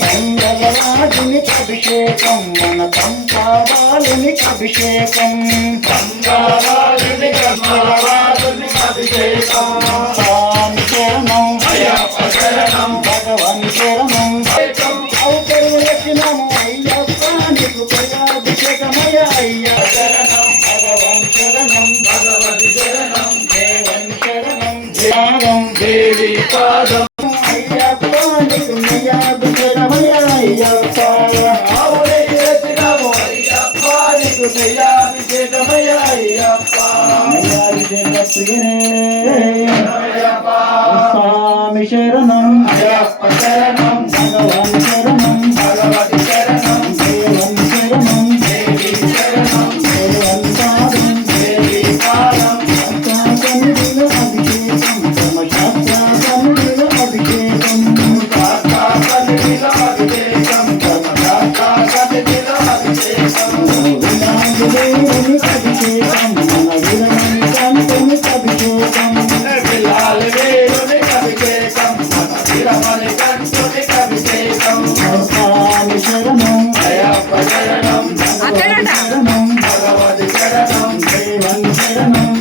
మంగళరాజునికి అభిషేకం మన పంపావాలునికి అభిషేకం స్వామి శరణం భగవన్ శరణం ఔపర్యక్షణము అయ్యప్ప నీకు ప్రియాభిషేకమయ అయ్య భగవన్ శరణం భగవతి శరణం దేవన్ శరణం ధ్యానం దేవి పాదం స్వామి శరణం అయ్యప్ప శరణం భగవాన్ శరణం భగవతి శరణం దేవన్ శరణం దేవి శరణం దేవన్ పాదం దేవి పాదం శాస్త్రాసన్నిధిలో అభిషేకం ధర్మశాస్త్రాసన్నిధిలో అభిషేకం శాస్త్రాసన్నిధిలో అభిషేకం ధర్మశాస్త్రాసన్నిధిలో అభిషేకం వినాయకుని అభిషేకం మన విరమణి అభిషేకం పిల్లల వేరుని అభిషేకం మన విరమణి కంటుని అభిషేకం స్వామి శరణం అయ్యప్ప శరణం శరణం భగవతి శరణం దేవన్ శరణం